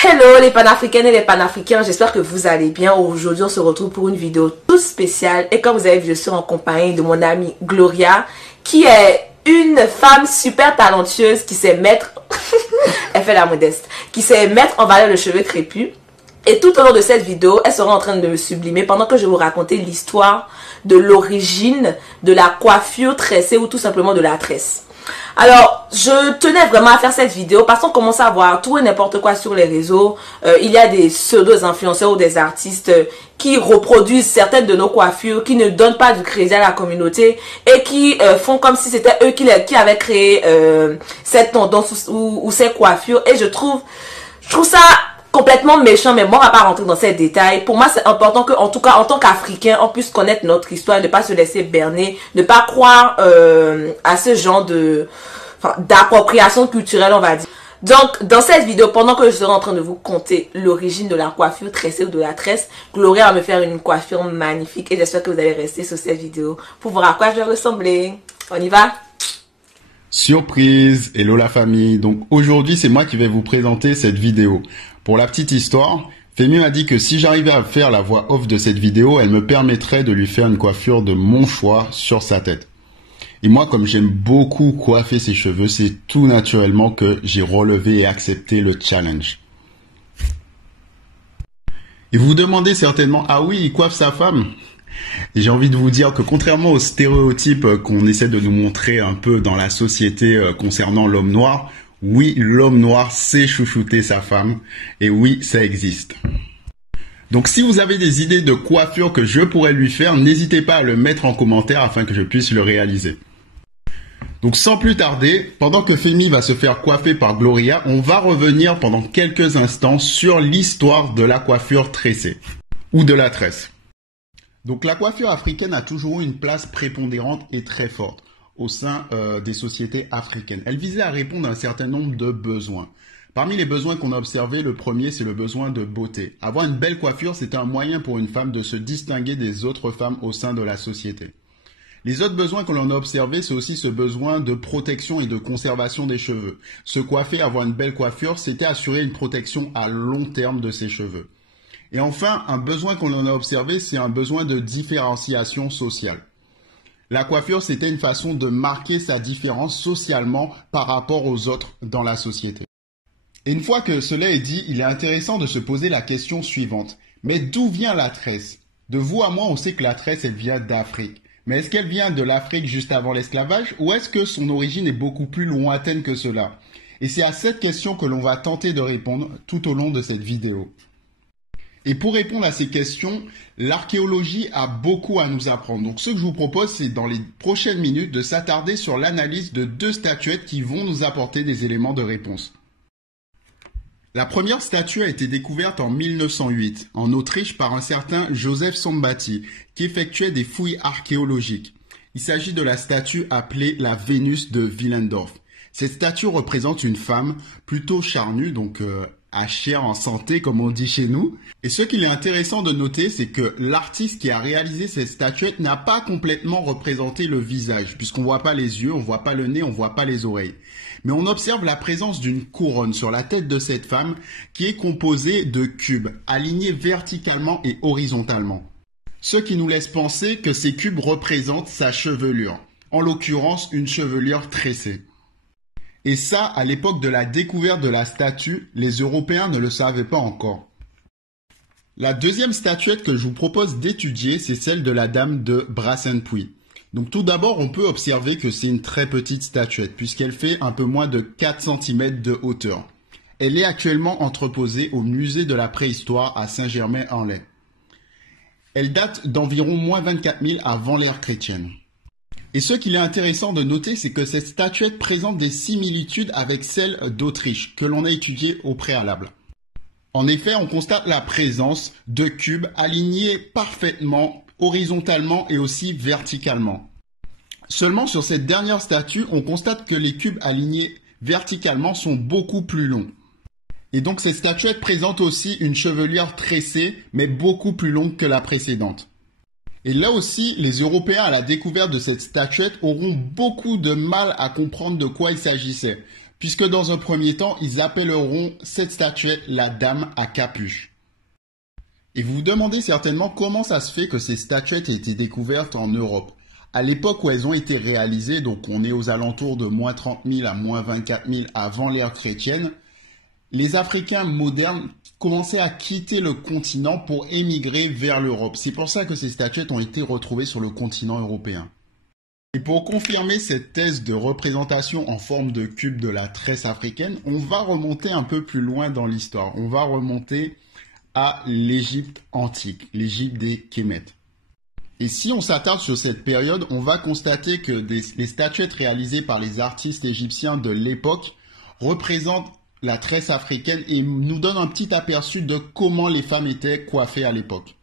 Hello les panafricaines et les panafricains, j'espère que vous allez bien. Aujourd'hui on se retrouve pour une vidéo toute spéciale et comme vous avez vu, je suis en compagnie de mon amie Gloria qui est une femme super talentueuse qui sait mettre, elle fait la modeste, qui sait mettre en valeur le cheveu crépus. Et tout au long de cette vidéo, elle sera en train de me sublimer pendant que je vais vous raconter l'histoire de l'origine de la coiffure tressée ou tout simplement de la tresse. Alors, je tenais vraiment à faire cette vidéo parce qu'on commence à voir tout et n'importe quoi sur les réseaux. Il y a des pseudo-influenceurs ou des artistes qui reproduisent certaines de nos coiffures, qui ne donnent pas du crédit à la communauté et qui font comme si c'était eux qui avaient créé cette tendance ou ces coiffures. Et je trouve ça complètement méchant, mais moi on va pas rentrer dans ces détails. Pour moi c'est important que, en tout cas en tant qu'Africain, on puisse connaître notre histoire, ne pas se laisser berner, ne pas croire à ce genre d'appropriation culturelle, on va dire. Donc dans cette vidéo, pendant que je serai en train de vous conter l'origine de la coiffure tressée ou de la tresse, Gloria va me faire une coiffure magnifique et j'espère que vous allez rester sur cette vidéo pour voir à quoi je vais ressembler. On y va? Surprise! Hello la famille! Donc aujourd'hui c'est moi qui vais vous présenter cette vidéo. Pour la petite histoire, Femi m'a dit que si j'arrivais à faire la voix off de cette vidéo, elle me permettrait de lui faire une coiffure de mon choix sur sa tête. Et moi, comme j'aime beaucoup coiffer ses cheveux, c'est tout naturellement que j'ai relevé et accepté le challenge. Et vous vous demandez certainement, ah oui, il coiffe sa femme? Et j'ai envie de vous dire que contrairement aux stéréotypes qu'on essaie de nous montrer un peu dans la société concernant l'homme noir, oui, l'homme noir sait chouchouter sa femme. Et oui, ça existe. Donc si vous avez des idées de coiffure que je pourrais lui faire, n'hésitez pas à le mettre en commentaire afin que je puisse le réaliser. Donc sans plus tarder, pendant que Femi va se faire coiffer par Gloria, on va revenir pendant quelques instants sur l'histoire de la coiffure tressée. Ou de la tresse. Donc la coiffure africaine a toujours eu une place prépondérante et très forte au sein des sociétés africaines. Elle visait à répondre à un certain nombre de besoins. Parmi les besoins qu'on a observés, le premier, c'est le besoin de beauté. Avoir une belle coiffure, c'était un moyen pour une femme de se distinguer des autres femmes au sein de la société. Les autres besoins que l'on a observés, c'est aussi ce besoin de protection et de conservation des cheveux. Se coiffer, avoir une belle coiffure, c'était assurer une protection à long terme de ses cheveux. Et enfin, un besoin qu'on en a observé, c'est un besoin de différenciation sociale. La coiffure, c'était une façon de marquer sa différence socialement par rapport aux autres dans la société. Et une fois que cela est dit, il est intéressant de se poser la question suivante. Mais d'où vient la tresse? De vous à moi, on sait que la tresse, elle vient d'Afrique. Mais est-ce qu'elle vient de l'Afrique juste avant l'esclavage ou est-ce que son origine est beaucoup plus lointaine que cela? Et c'est à cette question que l'on va tenter de répondre tout au long de cette vidéo. Et pour répondre à ces questions, l'archéologie a beaucoup à nous apprendre. Donc ce que je vous propose, c'est dans les prochaines minutes de s'attarder sur l'analyse de deux statuettes qui vont nous apporter des éléments de réponse. La première statue a été découverte en 1908 en Autriche par un certain Joseph Sambati qui effectuait des fouilles archéologiques. Il s'agit de la statue appelée la Vénus de Willendorf. Cette statue représente une femme plutôt charnue, donc à chair en santé comme on dit chez nous. Et ce qu'il est intéressant de noter, c'est que l'artiste qui a réalisé cette statuette n'a pas complètement représenté le visage, puisqu'on voit pas les yeux, on voit pas le nez, on voit pas les oreilles. Mais on observe la présence d'une couronne sur la tête de cette femme qui est composée de cubes, alignés verticalement et horizontalement. Ce qui nous laisse penser que ces cubes représentent sa chevelure, en l'occurrence une chevelure tressée. Et ça, à l'époque de la découverte de la statue, les Européens ne le savaient pas encore. La deuxième statuette que je vous propose d'étudier, c'est celle de la dame de Brassenpuis. Donc tout d'abord, on peut observer que c'est une très petite statuette, puisqu'elle fait un peu moins de 4 cm de hauteur. Elle est actuellement entreposée au musée de la préhistoire à Saint-Germain-en-Laye. Elle date d'environ moins 24 000 avant l'ère chrétienne. Et ce qu'il est intéressant de noter, c'est que cette statuette présente des similitudes avec celle d'Autriche, que l'on a étudiée au préalable. En effet, on constate la présence de cubes alignés parfaitement, horizontalement et aussi verticalement. Seulement sur cette dernière statue, on constate que les cubes alignés verticalement sont beaucoup plus longs. Et donc cette statuette présente aussi une chevelure tressée, mais beaucoup plus longue que la précédente. Et là aussi, les Européens à la découverte de cette statuette auront beaucoup de mal à comprendre de quoi il s'agissait. puisque dans un premier temps, ils appelleront cette statuette la Dame à capuche. Et vous vous demandez certainement comment ça se fait que ces statuettes aient été découvertes en Europe. À l'époque où elles ont été réalisées, donc on est aux alentours de moins 30 000 à moins 24 000 avant l'ère chrétienne, les Africains modernes commençaient à quitter le continent pour émigrer vers l'Europe. C'est pour ça que ces statuettes ont été retrouvées sur le continent européen. Et pour confirmer cette thèse de représentation en forme de cube de la tresse africaine, on va remonter un peu plus loin dans l'histoire. On va remonter à l'Égypte antique, l'Égypte des Kémètes. Et si on s'attarde sur cette période, on va constater que les statuettes réalisées par les artistes égyptiens de l'époque représentent la tresse africaine et nous donnent un petit aperçu de comment les femmes étaient coiffées à l'époque.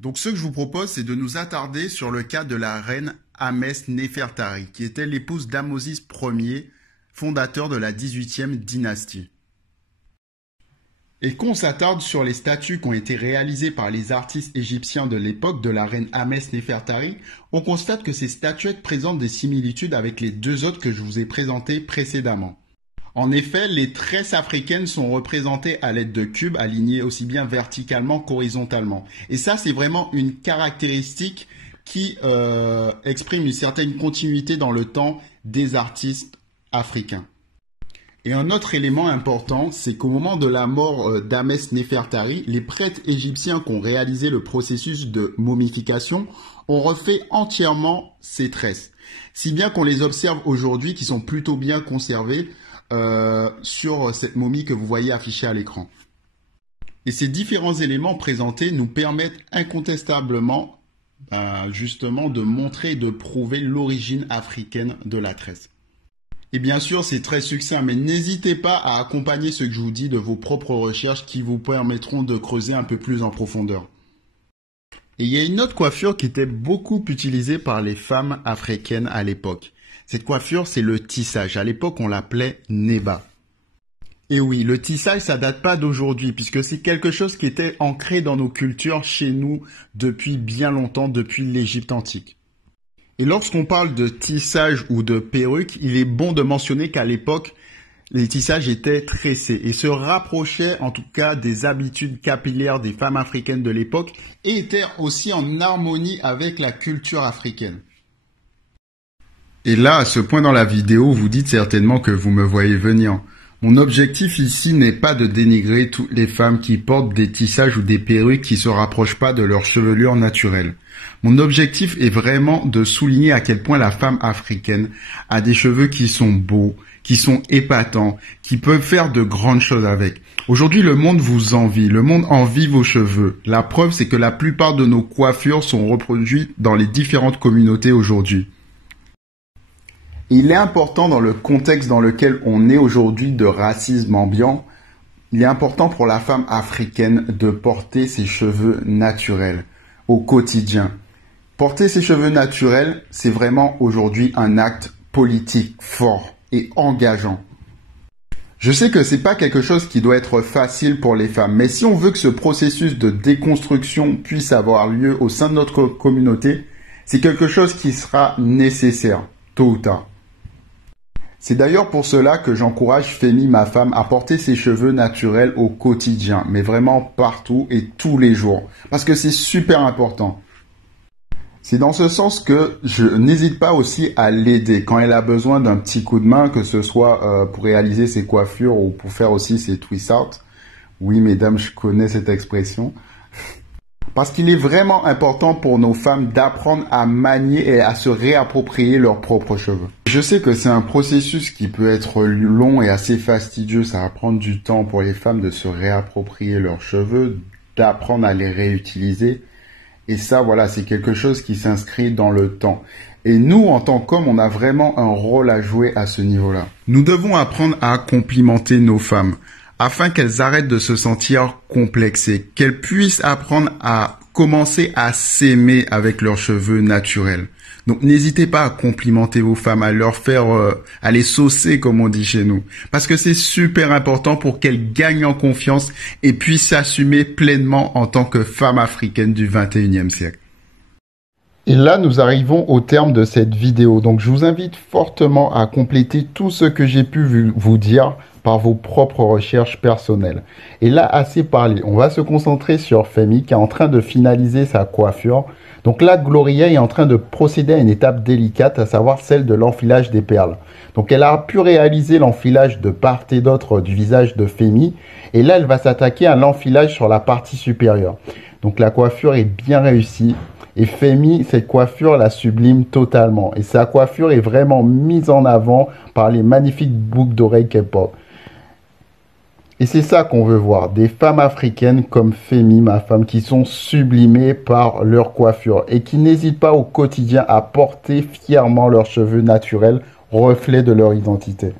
Donc ce que je vous propose, c'est de nous attarder sur le cas de la reine Ahmès Néfertari, qui était l'épouse d'Ahmosis Ier, fondateur de la 18e dynastie. Et qu'on s'attarde sur les statues qui ont été réalisées par les artistes égyptiens de l'époque de la reine Ahmès Néfertari, on constate que ces statuettes présentent des similitudes avec les deux autres que je vous ai présentées précédemment. En effet, les tresses africaines sont représentées à l'aide de cubes alignés aussi bien verticalement qu'horizontalement. Et ça, c'est vraiment une caractéristique qui exprime une certaine continuité dans le temps des artistes africains. Et un autre élément important, c'est qu'au moment de la mort d'Ahmès Néfertari, les prêtres égyptiens qui ont réalisé le processus de momification ont refait entièrement ces tresses. Si bien qu'on les observe aujourd'hui, qui sont plutôt bien conservées sur cette momie que vous voyez affichée à l'écran. Et ces différents éléments présentés nous permettent incontestablement justement de montrer et de prouver l'origine africaine de la tresse. Et bien sûr, c'est très succinct, mais n'hésitez pas à accompagner ce que je vous dis de vos propres recherches qui vous permettront de creuser un peu plus en profondeur. Et il y a une autre coiffure qui était beaucoup utilisée par les femmes africaines à l'époque. Cette coiffure, c'est le tissage. À l'époque, on l'appelait Néba. Et oui, le tissage, ça date pas d'aujourd'hui, puisque c'est quelque chose qui était ancré dans nos cultures chez nous depuis bien longtemps, depuis l'Égypte antique. Et lorsqu'on parle de tissage ou de perruque, il est bon de mentionner qu'à l'époque, les tissages étaient tressés et se rapprochaient en tout cas des habitudes capillaires des femmes africaines de l'époque et étaient aussi en harmonie avec la culture africaine. Et là, à ce point dans la vidéo, vous dites certainement que vous me voyez venir. Mon objectif ici n'est pas de dénigrer toutes les femmes qui portent des tissages ou des perruques qui se rapprochent pas de leur chevelure naturelle. Mon objectif est vraiment de souligner à quel point la femme africaine a des cheveux qui sont beaux, qui sont épatants, qui peuvent faire de grandes choses avec. Aujourd'hui, le monde vous envie, le monde envie vos cheveux. La preuve, c'est que la plupart de nos coiffures sont reproduites dans les différentes communautés aujourd'hui. Il est important dans le contexte dans lequel on est aujourd'hui de racisme ambiant, il est important pour la femme africaine de porter ses cheveux naturels au quotidien. Porter ses cheveux naturels, c'est vraiment aujourd'hui un acte politique fort et engageant. Je sais que c'est pas quelque chose qui doit être facile pour les femmes, mais si on veut que ce processus de déconstruction puisse avoir lieu au sein de notre communauté, c'est quelque chose qui sera nécessaire, tôt ou tard. C'est d'ailleurs pour cela que j'encourage Femi, ma femme, à porter ses cheveux naturels au quotidien, mais vraiment partout et tous les jours, parce que c'est super important. C'est dans ce sens que je n'hésite pas aussi à l'aider quand elle a besoin d'un petit coup de main, que ce soit pour réaliser ses coiffures ou pour faire aussi ses twist out. Oui, mesdames, je connais cette expression. Parce qu'il est vraiment important pour nos femmes d'apprendre à manier et à se réapproprier leurs propres cheveux. Je sais que c'est un processus qui peut être long et assez fastidieux. Ça va prendre du temps pour les femmes de se réapproprier leurs cheveux, d'apprendre à les réutiliser. Et ça, voilà, c'est quelque chose qui s'inscrit dans le temps. Et nous, en tant qu'hommes, on a vraiment un rôle à jouer à ce niveau-là. Nous devons apprendre à complimenter nos femmes, afin qu'elles arrêtent de se sentir complexées, qu'elles puissent apprendre à commencer à s'aimer avec leurs cheveux naturels. Donc n'hésitez pas à complimenter vos femmes, à leur faire, à les saucer comme on dit chez nous, parce que c'est super important pour qu'elles gagnent en confiance et puissent s'assumer pleinement en tant que femmes africaines du 21e siècle. Et là, nous arrivons au terme de cette vidéo. Donc, je vous invite fortement à compléter tout ce que j'ai pu vous dire par vos propres recherches personnelles. Et là, assez parlé. On va se concentrer sur Femi qui est en train de finaliser sa coiffure. Donc là, Gloria est en train de procéder à une étape délicate, à savoir celle de l'enfilage des perles. Donc, elle a pu réaliser l'enfilage de part et d'autre du visage de Femi. Et là, elle va s'attaquer à l'enfilage sur la partie supérieure. Donc, la coiffure est bien réussie. Et Femi, cette coiffure la sublime totalement. Et sa coiffure est vraiment mise en avant par les magnifiques boucles d'oreilles qu'elle porte. Et c'est ça qu'on veut voir. Des femmes africaines comme Femi, ma femme, qui sont sublimées par leur coiffure et qui n'hésitent pas au quotidien à porter fièrement leurs cheveux naturels, reflet de leur identité.